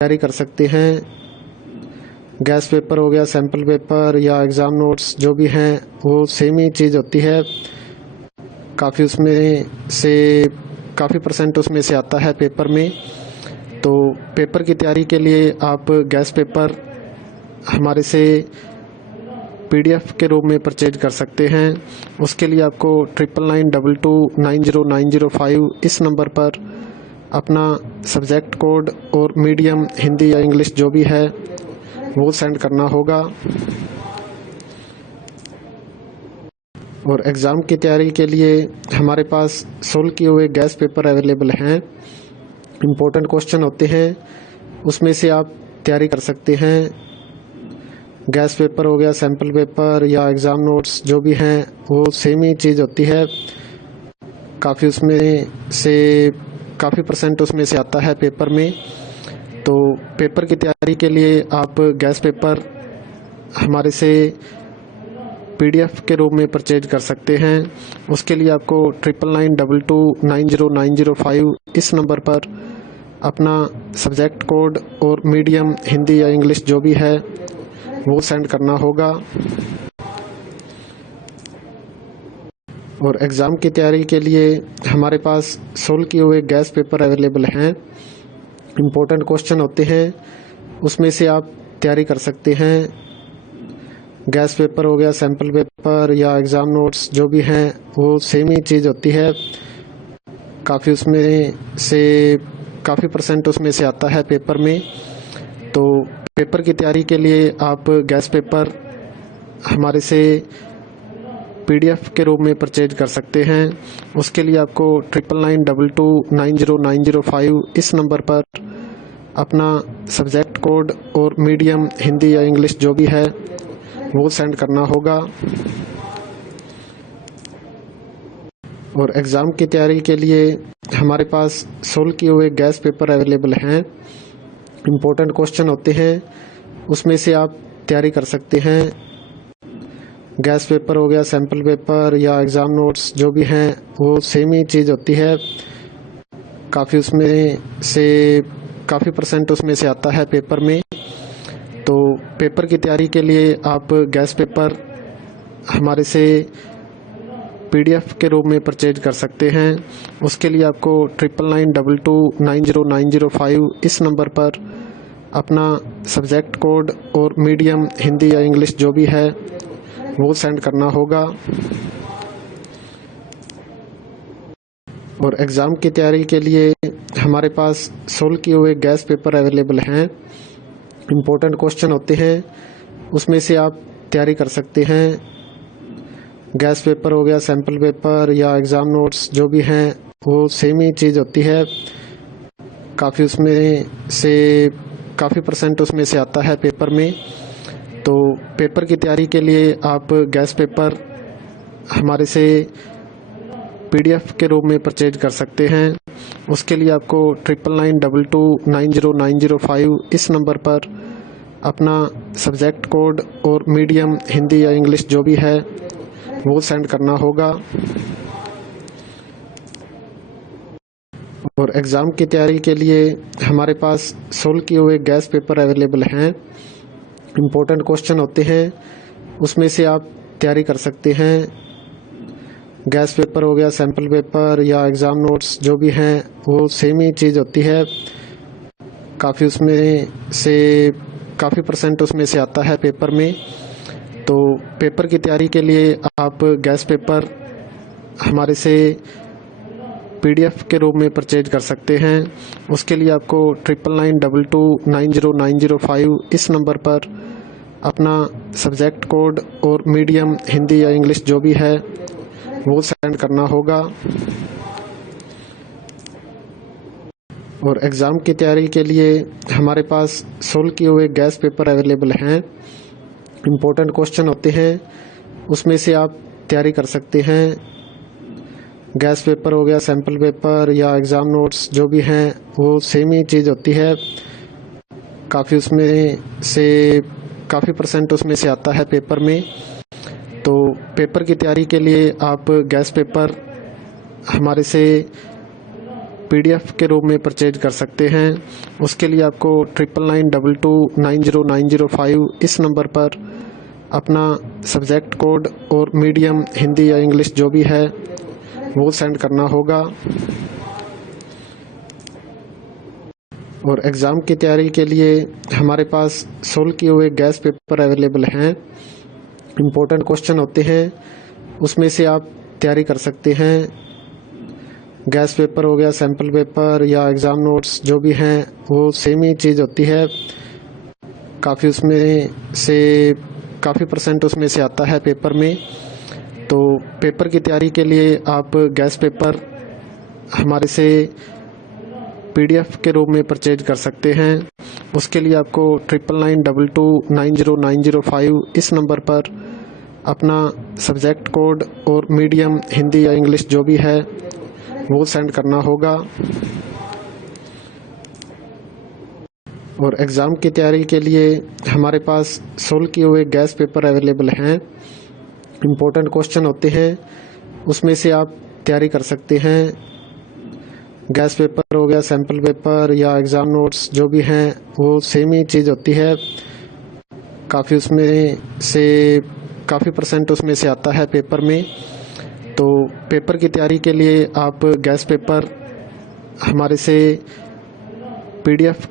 तैयारी कर सकते हैं। गैस पेपर हो गया, सैम्पल पेपर या एग्ज़ाम नोट्स जो भी हैं वो सेम ही चीज़ होती है। काफ़ी उसमें से काफ़ी परसेंट उसमें से आता है पेपर में। तो पेपर की तैयारी के लिए आप गैस पेपर हमारे से PDF के रूप में परचेज कर सकते हैं। उसके लिए आपको 9992290905 इस नंबर पर अपना सब्जेक्ट कोड और मीडियम हिंदी या इंग्लिश जो भी है वो सेंड करना होगा। और एग्ज़ाम की तैयारी के लिए हमारे पास सोल्व किए हुए गैस पेपर अवेलेबल हैं। इम्पोर्टेंट क्वेश्चन होते हैं, उसमें से आप तैयारी कर सकते हैं। गैस पेपर हो गया, सैम्पल पेपर या एग्ज़ाम नोट्स जो भी हैं वो सेम ही चीज़ होती है। काफ़ी उसमें से काफ़ी परसेंट उसमें से आता है पेपर में। तो पेपर की तैयारी के लिए आप गैस पेपर हमारे से PDF के रूप में परचेज कर सकते हैं। उसके लिए आपको 9992290905 इस नंबर पर अपना सब्जेक्ट कोड और मीडियम हिंदी या इंग्लिश जो भी है वो सेंड करना होगा। और एग्ज़ाम की तैयारी के लिए हमारे पास सोल्व किए हुए गैस पेपर अवेलेबल हैं। इम्पोर्टेंट क्वेश्चन होते हैं, उसमें से आप तैयारी कर सकते हैं। गैस पेपर हो गया, सैम्पल पेपर या एग्ज़ाम नोट्स जो भी हैं वो सेम ही चीज़ होती है। काफ़ी उसमें से काफ़ी परसेंट उसमें से आता है पेपर में। तो पेपर की तैयारी के लिए आप गैस पेपर हमारे से PDF के रूप में परचेज कर सकते हैं। उसके लिए आपको 9992290905 इस नंबर पर अपना सब्जेक्ट कोड और मीडियम हिंदी या इंग्लिश जो भी है वो सेंड करना होगा। और एग्ज़ाम की तैयारी के लिए हमारे पास सोल्व किए हुए गैस पेपर अवेलेबल हैं। इम्पोर्टेंट क्वेश्चन होते हैं, उसमें से आप तैयारी कर सकते हैं। गैस पेपर हो गया, सैम्पल पेपर या एग्ज़ाम नोट्स जो भी हैं वो सेम ही चीज़ होती है। काफ़ी उसमें से काफ़ी परसेंट उसमें से आता है पेपर में। तो पेपर की तैयारी के लिए आप गैस पेपर हमारे से PDF के रूप में परचेज कर सकते हैं। उसके लिए आपको 9992290905 इस नंबर पर अपना सब्जेक्ट कोड और मीडियम हिंदी या इंग्लिश जो भी है वो सेंड करना होगा। और एग्ज़ाम की तैयारी के लिए हमारे पास सोल्व किए हुए गैस पेपर अवेलेबल हैं। इम्पोर्टेंट क्वेश्चन होते हैं, उसमें से आप तैयारी कर सकते हैं। गैस पेपर हो गया, सैम्पल पेपर या एग्ज़ाम नोट्स जो भी हैं वो सेम ही चीज़ होती है। काफ़ी उसमें से काफ़ी परसेंट उसमें से आता है पेपर में। तो पेपर की तैयारी के लिए आप गैस पेपर हमारे से PDF के रूप में परचेज कर सकते हैं। उसके लिए आपको 9992290905 इस नंबर पर अपना सब्जेक्ट कोड और मीडियम हिंदी या इंग्लिश जो भी है वो सेंड करना होगा। और एग्ज़ाम की तैयारी के लिए हमारे पास सोल्व किए हुए गैस पेपर अवेलेबल हैं। इम्पोर्टेंट क्वेश्चन होते हैं, उसमें से आप तैयारी कर सकते हैं। गैस पेपर हो गया, सैम्पल पेपर या एग्ज़ाम नोट्स जो भी हैं वो सेम ही चीज़ होती है। काफ़ी उसमें से काफ़ी परसेंट उसमें से आता है पेपर में। तो पेपर की तैयारी के लिए आप गैस पेपर हमारे से PDF के रूप में परचेज कर सकते हैं। उसके लिए आपको 9992290905 इस नंबर पर अपना सब्जेक्ट कोड और मीडियम हिंदी या इंग्लिश जो भी है वो सेंड करना होगा। और एग्ज़ाम की तैयारी के लिए हमारे पास सोल्व किए हुए गैस पेपर अवेलेबल हैं। इम्पोर्टेंट क्वेश्चन होते हैं, उसमें से आप तैयारी कर सकते हैं। गैस पेपर हो गया, सैम्पल पेपर या एग्ज़ाम नोट्स जो भी हैं वो सेम ही चीज़ होती है। काफ़ी उसमें से काफ़ी परसेंट उसमें से आता है पेपर में। तो पेपर की तैयारी के लिए आप गैस पेपर हमारे से PDF के रूप में परचेज कर सकते हैं। उसके लिए आपको 9992290905 इस नंबर पर अपना सब्जेक्ट कोड और मीडियम हिंदी या इंग्लिश जो भी है वो सेंड करना होगा। और एग्ज़ाम की तैयारी के लिए हमारे पास सोल्व किए हुए गैस पेपर अवेलेबल हैं। इम्पोर्टेंट क्वेश्चन होते हैं, उसमें से आप तैयारी कर सकते हैं। गैस पेपर हो गया, सैम्पल पेपर या एग्ज़ाम नोट्स जो भी हैं वो सेम ही चीज़ होती है। काफ़ी परसेंट उसमें से आता है पेपर में। तो पेपर की तैयारी के लिए आप गैस पेपर हमारे से PDF के रूप में परचेज कर सकते हैं। उसके लिए आपको 9992290905 इस नंबर पर अपना सब्जेक्ट कोड और मीडियम हिंदी या इंग्लिश जो भी है वो सेंड करना होगा। और एग्ज़ाम की तैयारी के लिए हमारे पास सोल्व किए हुए गैस पेपर अवेलेबल हैं। इम्पोर्टेंट क्वेश्चन होते हैं, उसमें से आप तैयारी कर सकते हैं। गैस पेपर हो गया, सैम्पल पेपर या एग्ज़ाम नोट्स जो भी हैं वो सेम ही चीज़ होती है। काफ़ी परसेंट उसमें से आता है पेपर में। तो पेपर की तैयारी के लिए आप गैस पेपर हमारे से PDF